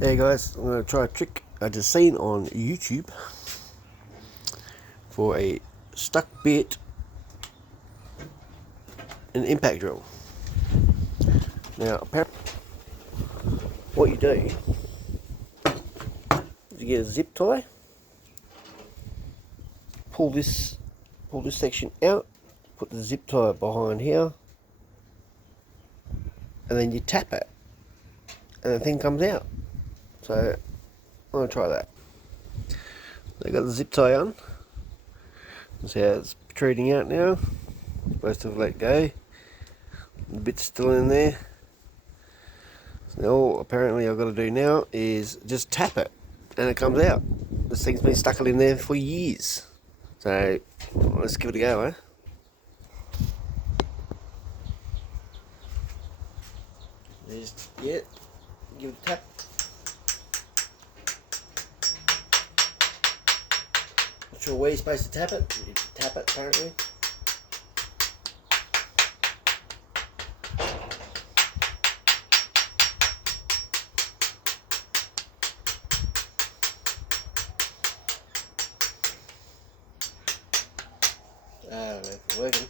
Hey guys, I'm going to try a trick I just seen on YouTube for a stuck bit in an impact drill. Now, apparently, what you do is you get a zip tie, pull this section out, put the zip tie behind here, and then you tap it, and the thing comes out. So I'm going to try that. I got the zip tie on. See how it's protruding out now. Supposed to have let go. The bit's still in there. So now all apparently I've got to do now is just tap it and it comes out. This thing's been stuck in there for years. So let's give it a go, eh? Just, yeah, give it a tap. Not sure where you're supposed to tap it. You tap it apparently. I don't know if it's working.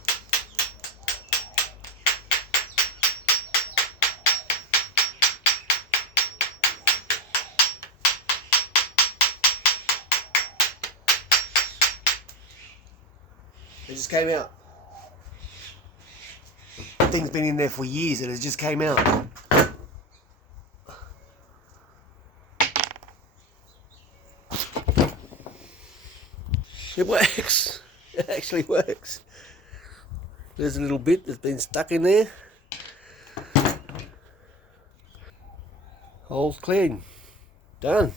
It just came out. The thing's been in there for years and it just came out. It works. It actually works. There's a little bit that's been stuck in there. Hole's clean. Done.